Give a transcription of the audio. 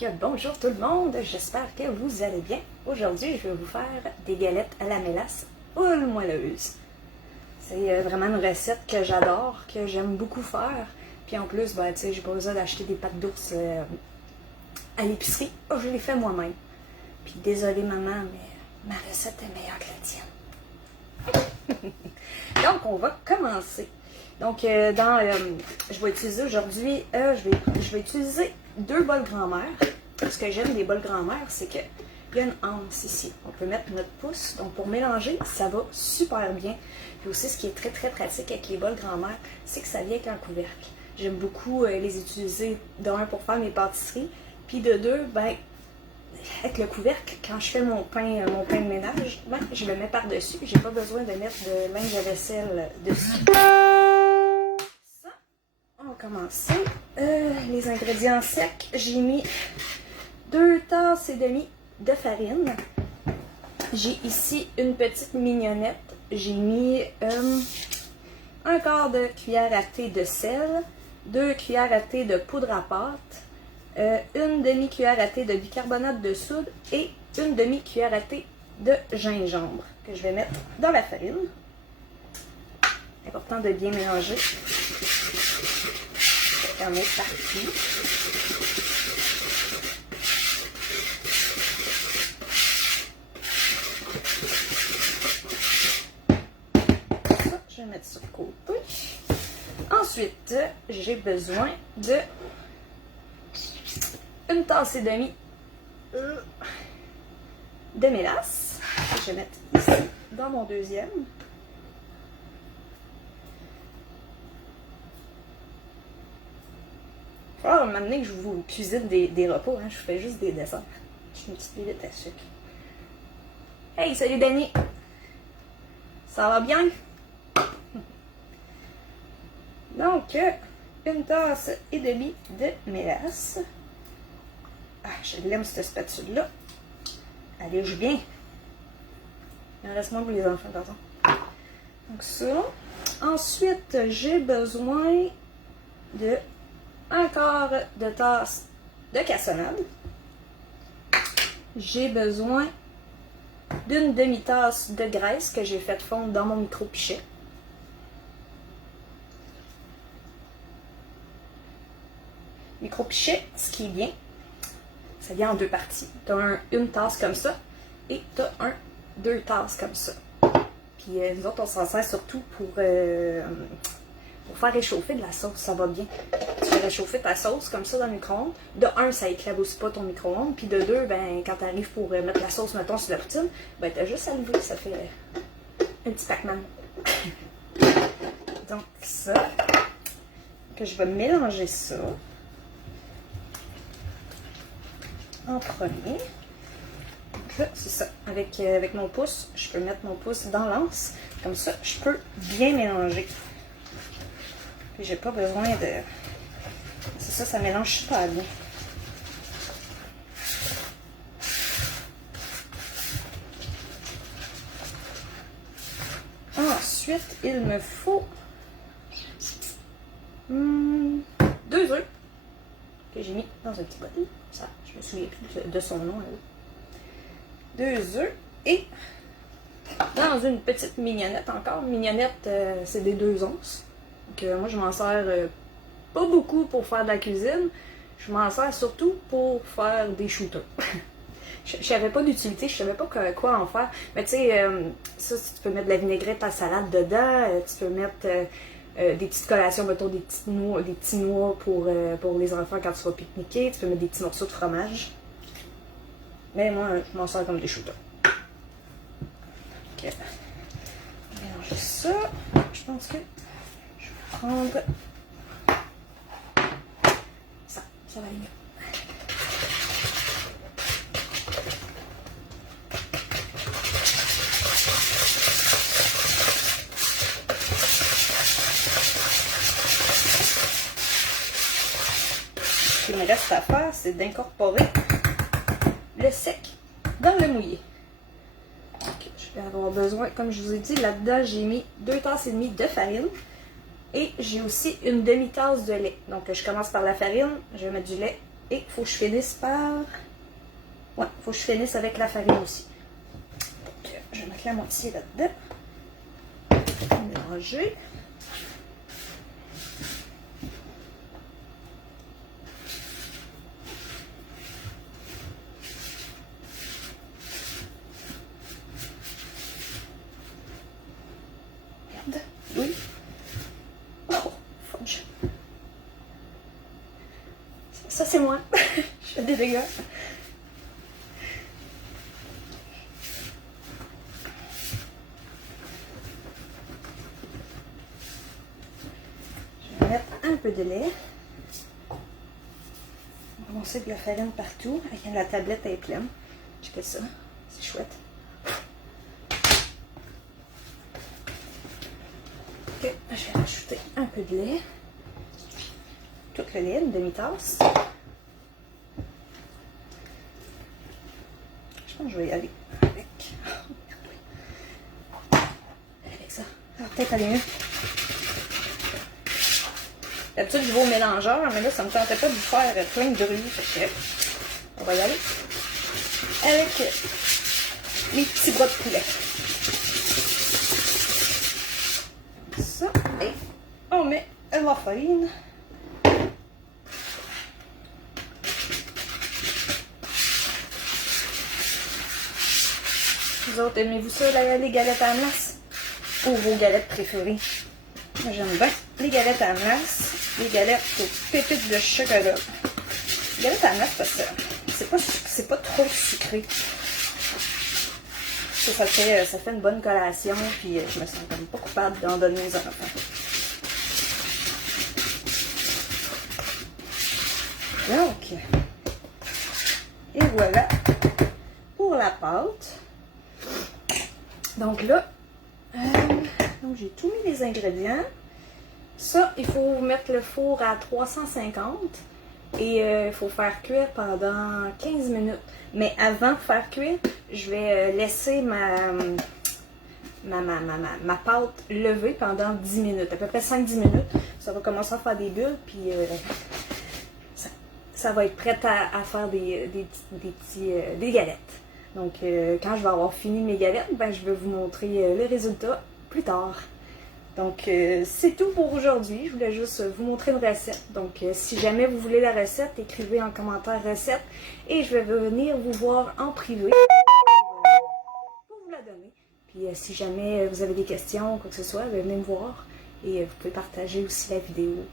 Donc, bonjour tout le monde, j'espère que vous allez bien. Aujourd'hui, je vais vous faire des galettes à la mélasse houle moelleuse. C'est vraiment une recette que j'adore, que j'aime beaucoup faire. Puis en plus, ben, tu sais, j'ai pas besoin d'acheter des pâtes d'ours à l'épicerie. Oh, je les fais moi-même. Puis désolée maman, mais ma recette est meilleure que la tienne. Donc, on va commencer. Donc, je vais utiliser aujourd'hui, je vais utiliser 2 bols grand-mère. Ce que j'aime des bols grand-mère, c'est qu'il y a une anse ici. On peut mettre notre pouce. Donc, pour mélanger, ça va super bien. Puis aussi, ce qui est très, très pratique avec les bols grand-mère, c'est que ça vient avec un couvercle. J'aime beaucoup les utiliser, d'un, pour faire mes pâtisseries. Puis de deux, ben, avec le couvercle, quand je fais mon pain de ménage, ben, je le mets par-dessus. J'ai pas besoin de mettre de linge à vaisselle dessus. On va commencer. Les ingrédients secs, j'ai mis 2 tasses et demie de farine. J'ai ici une petite mignonnette. J'ai mis 1/4 de cuillère à thé de sel, 2 cuillères à thé de poudre à pâte, une demi-cuillère à thé de bicarbonate de soude et une demi-cuillère à thé de gingembre que je vais mettre dans la farine. Important de bien mélanger. On est parti. Ça, je vais mettre sur le côté. Ensuite, j'ai besoin de 1 tasse et demie de mélasse. Je vais mettre ici dans mon deuxième. Alors, maintenant que je vous cuisine des repas, hein, je fais juste des desserts. J'ai une petite bébête à sucre. Hey, salut Dani! Ça va bien? Donc, 1 tasse et demie de mélasse. Ah, je l'aime cette spatule-là. Elle lèche bien. Il en reste moins pour les enfants, pardon. Donc ça. Ensuite, j'ai besoin de 1/4 de tasse de cassonade. J'ai besoin d'une demi-tasse de graisse que j'ai fait fondre dans mon micro-pichet. Micro-pichet, ce qui est bien, ça vient en 2 parties. Tu as une tasse comme ça et tu as 2 tasses comme ça. Puis nous autres, on s'en sert surtout pour faire réchauffer de la sauce, ça va bien. Tu fais réchauffer ta sauce comme ça dans le micro-ondes. De 1, ça éclabousse pas ton micro-ondes. Puis de 2, ben, quand tu arrives pour mettre la sauce, mettons, sur la poutine, ben, tu as juste à l'ouvrir, ça fait un petit Pac-Man. Donc, ça, que je vais mélanger ça en premier. Donc là, c'est ça. Avec mon pouce, je peux mettre mon pouce dans l'anse. Comme ça, je peux bien mélanger. Puis j'ai pas besoin de... C'est ça, ça mélange super bien. Ensuite, il me faut 2 œufs que j'ai mis dans un petit bol. Ça, je me souviens plus de son nom. 2 œufs et dans une petite mignonnette encore. Mignonnette, c'est des 2 onces. Donc, moi, je m'en sers pas beaucoup pour faire de la cuisine. Je m'en sers surtout pour faire des shooters. Je savais pas d'utilité, je savais pas quoi en faire. Mais tu sais, ça, tu peux mettre de la vinaigrette à salade dedans. Tu peux mettre des petites collations, mettons des petits noix pour les enfants quand tu vas pique-niquer. Tu peux mettre des petits morceaux de fromage. Mais moi, je m'en sers comme des shooters. Ok. Mélanger ça. Je pense que je vais prendre ça. Ça va aller mieux. Ce qu'il me reste à faire, c'est d'incorporer le sec dans le mouillé. Donc, je vais avoir besoin, comme je vous ai dit, là-dedans, j'ai mis 2 tasses et demie de farine. Et j'ai aussi une demi-tasse de lait. Donc, je commence par la farine, je vais mettre du lait, Et il faut que je finisse par... Ouais, il faut que je finisse avec la farine aussi. Donc, je vais mettre la moitié là-dedans. Mélanger. Regarde. Oui. Oh, fudge. Ça c'est moi. Je fais des dégâts. Je vais mettre un peu de lait. On va commencer avec la farine partout. La tablette est pleine. Checkez ça. C'est chouette. Ok, je vais rajouter un peu de lait. Tout le lait, une demi-tasse. Je pense que je vais y aller avec ça. Ça va peut-être aller mieux. D'habitude, je vais au mélangeur, mais là, ça me tentait pas de faire plein de bruit. Fait que on va y aller avec mes petits bras de poulet. Ça, et on met la farine. Vous autres, aimez-vous ça, les galettes à la glace? Ou vos galettes préférées? Moi, j'aime bien les galettes à la glace, les galettes aux pépites de chocolat. Les galettes à la glace, parce que c'est pas trop sucré. Ça fait une bonne collation, puis je me sens comme pas coupable d'en donner aux enfants. Donc, et voilà pour la pâte. Donc là, donc j'ai tout mis les ingrédients. Ça, il faut mettre le four à 350 et il faut faire cuire pendant 15 minutes. Mais avant de faire cuire, je vais laisser ma pâte lever pendant 10 minutes, à peu près 5-10 minutes. Ça va commencer à faire des bulles, puis ça va être prêt à faire des galettes. Donc, quand je vais avoir fini mes galettes, ben, je vais vous montrer les résultats plus tard. Donc, c'est tout pour aujourd'hui. Je voulais juste vous montrer une recette. Donc, si jamais vous voulez la recette, écrivez en commentaire recette et je vais venir vous voir en privé pour vous la donner. Puis, si jamais vous avez des questions ou quoi que ce soit, venez me voir et vous pouvez partager aussi la vidéo.